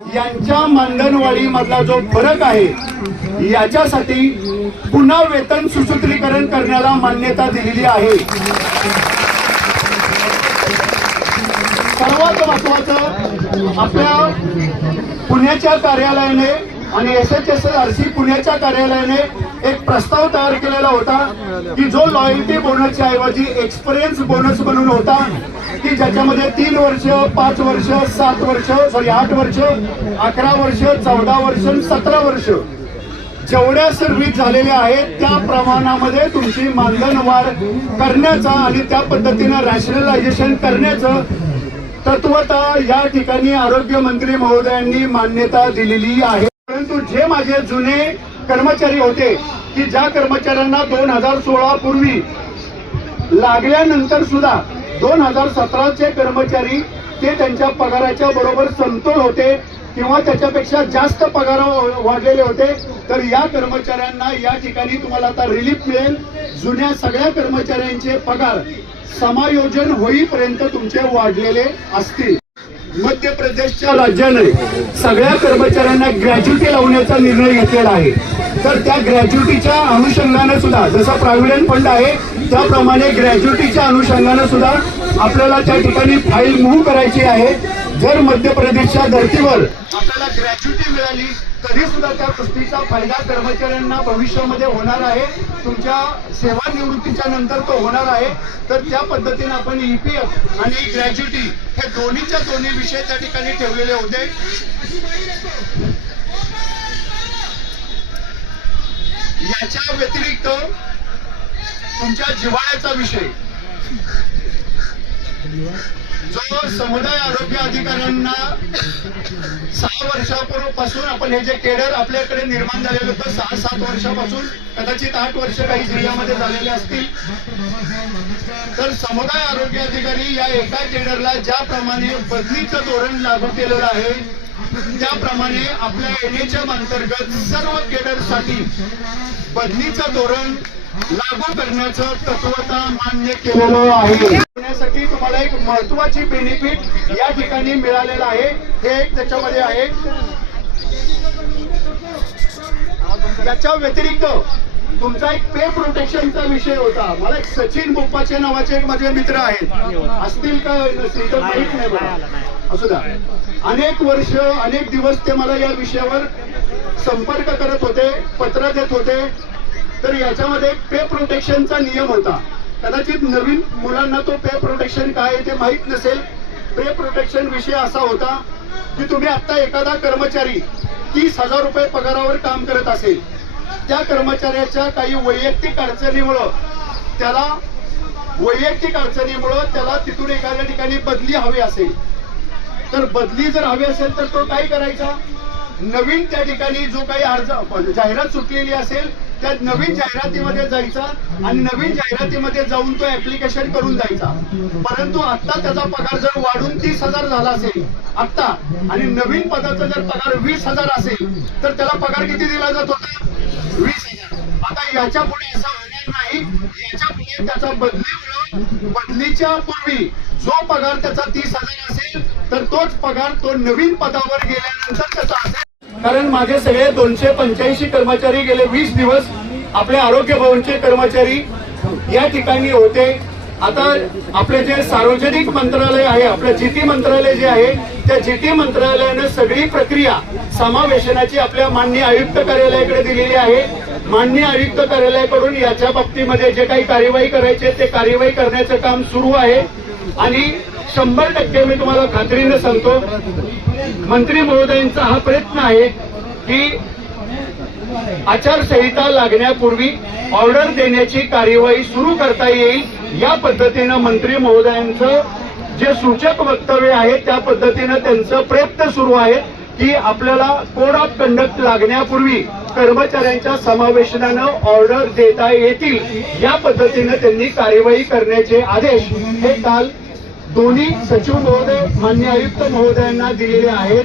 यांच्या मानधनवाढी मधला जो फरक आहे याच्यासाठी पुन्हा वेतन सुसूत्रीकरण करण्याला मान्यता दिलेली आहे. सर्वात महत्वाचं आपल्या पुण्याच्या कार्यालयाने आणि S H S R C पुण्याच्या कार्यालयाने एक प्रस्ताव तयार केलेला होता की जो लॉयल्टी बोनसच्या ऐवजी एक्सपिरियन्स बोनस म्हणून होता की ज्याच्यामध्ये तीन वर्ष पाच वर्ष सात वर्ष सॉरी आठ वर्ष अकरा वर्ष चौदा वर्ष सतरा वर्ष जेवढ्या सर्व्हिस झालेल्या आहेत त्या प्रमाणामध्ये तुमची मानधन वाढ करण्याचा आणि त्या पद्धतीनं रॅशनलायझेशन करण्याचं तत्वता या ठिकाणी आरोग्य मंत्री महोदयांनी मान्यता दिलेली आहे. परंतु जे माझे जुने कर्मचारी होते की ज्या कर्मचाऱ्यांना दोन हजार सोळा पूर्वी लागल्यानंतर सुद्धा दोन हजार सतराचे कर्मचारी ते त्यांच्या पगाराच्या बरोबर समतोल होते किंवा त्याच्यापेक्षा जास्त पगार वाढलेले होते तर या कर्मचाऱ्यांना या ठिकाणी तुम्हाला आता रिलीफ मिळेल. जुन्या सगळ्या कर्मचाऱ्यांचे पगार समायोजन होईपर्यंत तुमचे वाढलेले असतील. मध्य प्रदेशच्या राज्याने सगळ्या कर्मचाऱ्यांना ग्रॅज्युटी लावण्याचा निर्णय घेतलेला आहे. तर त्या ग्रॅज्युटीच्या अनुषंगाने सुद्धा जसा प्रॉव्हिडंट फंड आहे त्याप्रमाणे ग्रॅज्युटीच्या अनुषंगाने सुद्धा आपल्याला त्या ठिकाणी फाईल मूव्ह करायची आहे. जर मध्य प्रदेशच्या धर्तीवर आपल्याला ग्रॅज्युटी मिळाली तरी सुद्धा त्या गोष्टीचा फायदा कर्मचाऱ्यांना भविष्यामध्ये होणार आहे. तुमच्या सेवानिवृत्तीच्या नंतर तो होणार आहे. तर त्या पद्धतीने आपण ईपीएफ आणि ग्रॅज्युटी हे दोन्हीच्या दोन्ही विषय त्या ठिकाणी ठेवलेले होते. त्याच्या व्यतिरिक्त तुमच्या जिव्हाळ्याचा विषय. जो समुदाय आरोग्य अधिकाऱ्यांना सहा वर्षापूर्वीपासून आपण हे जे केडर आपल्याकडे निर्माण झालेलं होतं सहा सात वर्षापासून कदाचित आठ वर्ष काही जिल्ह्यामध्ये झालेले असतील. तर समुदाय आरोग्य अधिकारी या एका केडरला ज्याप्रमाणे बदलीचं धोरण लागू केलेलं आहे त्याप्रमाणे आपल्या एनएचएम अंतर्गत सर्व केडरसाठी बदलीचं धोरण लागू करण्याचं तत्वता मान्य केलेलं आहे. करण्यासाठी तुम्हाला एक महत्वाची बेनिफिट या ठिकाणी मिळालेलं आहे. हे एक त्याच्यामध्ये आहे. याच्या व्यतिरिक्त तुमचा एक पे प्रोटेक्शनचा विषय होता. मला एक सचिन बोप्पाचे नावाचे एक माझे मित्र आहेत. असतील का? नसतील तर माहीत नाही मला असू द्या. अनेक वर्ष अनेक दिवस ते मला या विषयावर संपर्क करत होते पत्र देत होते. तर याच्यामध्ये पे प्रोटेक्शनचा नियम होता. कदाचित नवीन मुलांना तो पे प्रोटेक्शन काय आहे ते माहीत नसेल. पे प्रोटेक्शन विषय असा होता की तुम्ही आता एखादा कर्मचारी तीस हजार रुपये पगारावर काम करत असेल. त्या कर्मचाऱ्याच्या काही वैयक्तिक अडचणीमुळं त्याला वैयक्तिक अडचणीमुळं त्याला तिथून एखाद्या ठिकाणी बदली हवी असेल. तर बदली जर हवी असेल तर तो काय करायचा? नवीन त्या ठिकाणी जो काही अर्ज जाहिरात सुटलेली असेल त्या नवीन जाहिरातीमध्ये जायचा आणि नवीन जाहिरातीमध्ये जाऊन तो ऍप्लिकेशन करून जायचा. परंतु आता त्याचा पगार जर वाढून तीस हजार झाला असेल आता आणि नवीन पदाचा जर पगार वीस हजार असेल तर त्याला पगार किती दिला जात होता? वीस हजार. आता याच्यापुढे असं होणार नाही. याच्यापुढे त्याचा मिळून बदलीच्या पूर्वी जो पगार त्याचा तीस हजार असेल तर तोच पगार तो नवीन पदावर गेल्यानंतर कसा असेल. कारण माझे सगळे दोनशे पंच्याऐंशी कर्मचारी गेले वीस दिवस आपले आरोग्य भवनचे कर्मचारी या ठिकाणी होते. आता आपले जे सार्वजनिक मंत्रालय आहे आपलं जीटी मंत्रालय जे आहे त्या जीटी मंत्रालयानं सगळी प्रक्रिया समावेशनाची आपल्या माननीय आयुक्त कार्यालयाकडे दिलेली आहे. मान्य आयुक्त कार्यालयाकडून याच्या बाबतीमध्ये जे काही कार्यवाही करायचे ते कार्यवाही करण्याचं काम सुरू आहे. आणि शंभर टक्के मी तुम्हाला खात्रीनं सांगतो मंत्री महोदयांचा हा प्रयत्न आहे की आचारसंहिता लागण्यापूर्वी ऑर्डर देण्याची कार्यवाही सुरू करता येईल. या पद्धतीनं मंत्री महोदयांचं जे सूचक वक्तव्य आहे त्या पद्धतीनं त्यांचं प्रयत्न सुरू आहे की आपल्याला कोड ऑफ कंडक्ट लागण्यापूर्वी कर्मचाऱ्यांच्या समावेशनानं ऑर्डर देता येतील. या पद्धतीनं त्यांनी कार्यवाही करण्याचे आदेश हे काल दोन्ही सचिव महोदय मान्य आयुक्त महोदयांना दिलेले आहेत.